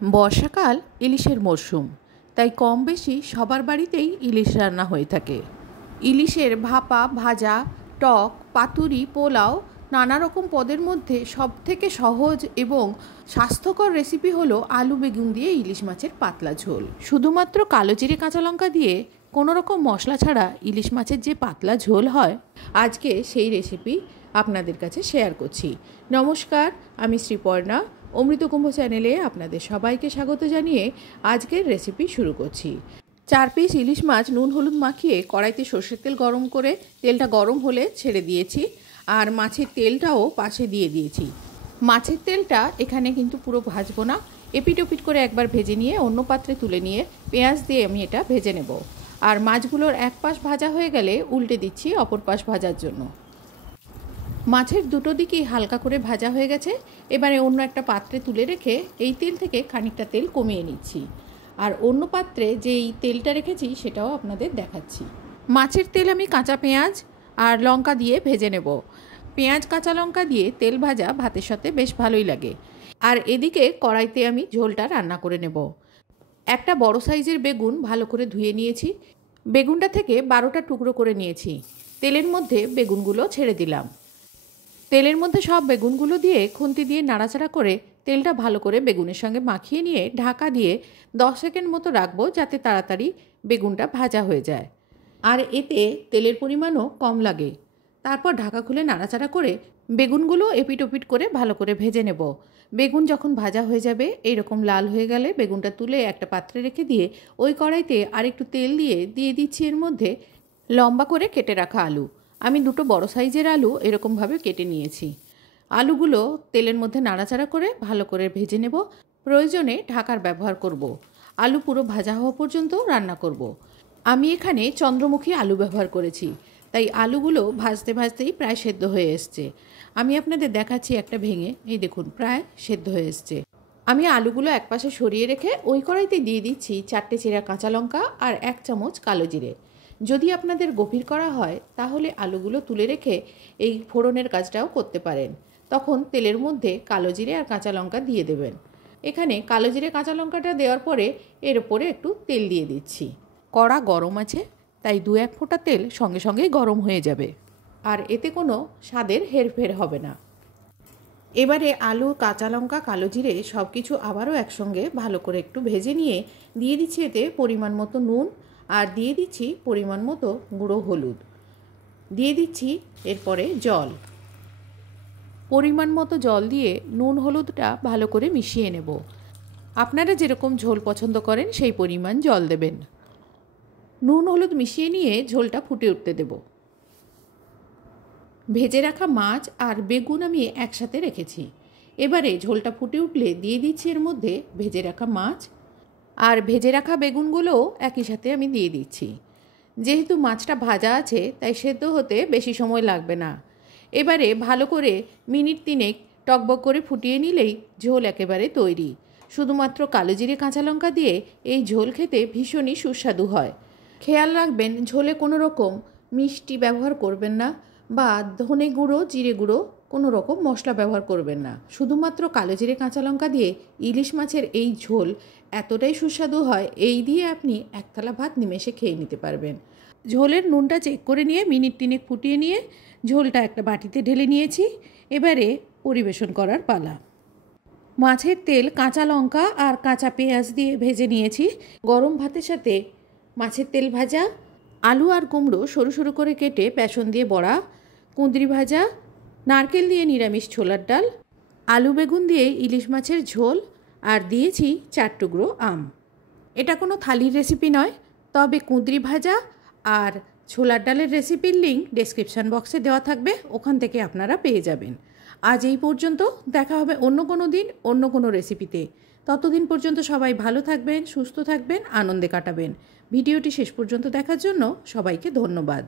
বর্ষাকাল ইলিশের মরশুম, তাই কম বেশি সবার বাড়িতেই ইলিশ রান্না হয়ে থাকে। ইলিশের ভাপা, ভাজা, টক, পাতুরি, পোলাও নানা রকম পদের মধ্যে সবথেকে সহজ এবং স্বাস্থ্যকর রেসিপি হলো আলু বেগুন দিয়ে ইলিশ মাছের পাতলা ঝোল। শুধুমাত্র কালো জিরে কাঁচা লঙ্কা দিয়ে কোনো রকম মশলা ছাড়া ইলিশ মাছের যে পাতলা ঝোল হয়, আজকে সেই রেসিপি আপনাদের কাছে শেয়ার করছি। নমস্কার, আমি শ্রীপর্ণা। অমৃতকুম্ভ চ্যানেলে আপনাদের সবাইকে স্বাগত জানিয়ে আজকের রেসিপি শুরু করছি। 4 পিস ইলিশ মাছ নুন হলুদ মাখিয়ে কড়াইতে সর্ষের তেল গরম করে তেলটা গরম হলে ছেড়ে দিয়েছি, আর মাছের তেলটাও পাশে দিয়ে দিয়েছি। মাছের তেলটা এখানে কিন্তু পুরো ভাজবো না, এপিট ওপিট করে একবার ভেজে নিয়ে অন্য পাত্রে তুলে নিয়ে পেঁয়াজ দিয়ে আমি এটা ভেজে নেব। আর মাছগুলোর এক পাশ ভাজা হয়ে গেলে উল্টে দিচ্ছি অপর পাশ ভাজার জন্য। মাছের দুটো দিকেই হালকা করে ভাজা হয়ে গেছে। এবারে অন্য একটা পাত্রে তুলে রেখে এই তেল থেকে খানিকটা তেল কমিয়ে নিচ্ছি, আর অন্য পাত্রে যেই তেলটা রেখেছি সেটাও আপনাদের দেখাচ্ছি। মাছের তেল আমি কাঁচা পেঁয়াজ আর লঙ্কা দিয়ে ভেজে নেব। পেঁয়াজ কাঁচা লঙ্কা দিয়ে তেল ভাজা ভাতের সাথে বেশ ভালোই লাগে। আর এদিকে কড়াইতে আমি ঝোলটা রান্না করে নেব। একটা বড় সাইজের বেগুন ভালো করে ধুয়ে নিয়েছি। বেগুনটা থেকে 12টা টুকরো করে নিয়েছি। তেলের মধ্যে বেগুনগুলো ছেড়ে দিলাম। তেলের মধ্যে সব বেগুনগুলো দিয়ে খুন্তি দিয়ে নাড়াচাড়া করে তেলটা ভালো করে বেগুনের সঙ্গে মাখিয়ে নিয়ে ঢাকা দিয়ে 10 সেকেন্ড মতো রাখবো, যাতে তাড়াতাড়ি বেগুনটা ভাজা হয়ে যায় আর এতে তেলের পরিমাণও কম লাগে। তারপর ঢাকা খুলে নাড়াচাড়া করে বেগুনগুলো এপিট ওপিট করে ভালো করে ভেজে নেব। বেগুন যখন ভাজা হয়ে যাবে, এইরকম লাল হয়ে গেলে বেগুনটা তুলে একটা পাত্রে রেখে দিয়ে ওই কড়াইতে আর একটু তেল দিয়ে দিচ্ছি এর মধ্যে লম্বা করে কেটে রাখা আলু। আমি দুটো বড় সাইজের আলু এরকমভাবে কেটে নিয়েছি। আলুগুলো তেলের মধ্যে নাড়াচাড়া করে ভালো করে ভেজে নেব। প্রয়োজনে ঢাকার ব্যবহার করব। আলু পুরো ভাজা হওয়া পর্যন্ত রান্না করব। আমি এখানে চন্দ্রমুখী আলু ব্যবহার করেছি, তাই আলুগুলো ভাজতে ভাজতেই প্রায় সেদ্ধ হয়ে এসছে। আমি আপনাদের দেখাচ্ছি একটা ভেঙে, এই দেখুন প্রায় সেদ্ধ হয়ে এসছে। আমি আলুগুলো একপাশে সরিয়ে রেখে ওই কড়াইতে দিয়ে দিচ্ছি 4টে চেরা কাঁচা লঙ্কা আর 1 চামচ কালো জিরে। যদি আপনাদের গভীর করা হয় তাহলে আলুগুলো তুলে রেখে এই ফোড়নের কাজটাও করতে পারেন। তখন তেলের মধ্যে কালো জিরে আর কাঁচা লঙ্কা দিয়ে দেবেন। এখানে কালো জিরে কাঁচা লঙ্কাটা দেওয়ার পরে এর ওপরে একটু তেল দিয়ে দিচ্ছি। কড়া গরম আছে, তাই 2-1 ফোঁটা তেল সঙ্গে সঙ্গেই গরম হয়ে যাবে, আর এতে কোনো স্বাদের হেরফের হবে না। এবারে আলু, কাঁচা লঙ্কা, কালো জিরে সব কিছু আবারও একসঙ্গে ভালো করে একটু ভেজে নিয়ে দিয়ে দিচ্ছি এতে পরিমাণ মতো নুন, আর দিয়ে দিচ্ছি পরিমাণ মতো গুঁড়ো হলুদ, দিয়ে দিচ্ছি এরপরে জল। পরিমাণ মতো জল দিয়ে নুন হলুদটা ভালো করে মিশিয়ে নেব। আপনারা যেরকম ঝোল পছন্দ করেন সেই পরিমাণ জল দেবেন। নুন হলুদ মিশিয়ে নিয়ে ঝোলটা ফুটে উঠতে দেব। ভেজে রাখা মাছ আর বেগুন আমি একসাথে রেখেছি। এবারে ঝোলটা ফুটে উঠলে দিয়ে দিচ্ছি এর মধ্যে ভেজে রাখা মাছ আর ভেজে রাখা বেগুনগুলোও একই সাথে আমি দিয়ে দিচ্ছি। যেহেতু মাছটা ভাজা আছে তাই সেদ্ধ হতে বেশি সময় লাগবে না। এবারে ভালো করে মিনিট 3 টকবক করে ফুটিয়ে নিলেই ঝোল একেবারে তৈরি। শুধুমাত্র কালো জিরে কাঁচা লঙ্কা দিয়ে এই ঝোল খেতে ভীষণই সুস্বাদু হয়। খেয়াল রাখবেন ঝোলে কোনো রকম মিষ্টি ব্যবহার করবেন না, বা ধনে গুঁড়ো, জিরে গুঁড়ো কোনো রকম মশলা ব্যবহার করবেন না। শুধুমাত্র কালো জিরে কাঁচা লঙ্কা দিয়ে ইলিশ মাছের এই ঝোল এতটাই সুস্বাদু হয়, এই দিয়ে আপনি 1 থালা ভাত নিমেষে খেয়ে নিতে পারবেন। ঝোলের নুনটা চেক করে নিয়ে মিনিট 3 ফুটিয়ে নিয়ে ঝোলটা একটা বাটিতে ঢেলে নিয়েছি। এবারে পরিবেশন করার পালা। মাছের তেল কাঁচা লঙ্কা আর কাঁচা পেঁয়াজ দিয়ে ভেজে নিয়েছি। গরম ভাতের সাথে মাছের তেল ভাজা, আলু আর কুমড়ো সরু সরু করে কেটে বেসন দিয়ে বড়া, কুঁদরি ভাজা, নারকেল দিয়ে নিরামিষ ছোলার ডাল, আলু বেগুন দিয়ে ইলিশ মাছের ঝোল, আর দিয়েছি 4 টুকরো আম। এটা কোনো থালির রেসিপি নয়, তবে কুঁদরি ভাজা আর ছোলার ডালের রেসিপির লিঙ্ক ডেসক্রিপশান বক্সে দেওয়া থাকবে, ওখান থেকে আপনারা পেয়ে যাবেন। আজ এই পর্যন্ত, দেখা হবে অন্য কোনো দিন অন্য কোনো রেসিপিতে। ততদিন পর্যন্ত সবাই ভালো থাকবেন, সুস্থ থাকবেন, আনন্দে কাটাবেন। ভিডিওটি শেষ পর্যন্ত দেখার জন্য সবাইকে ধন্যবাদ।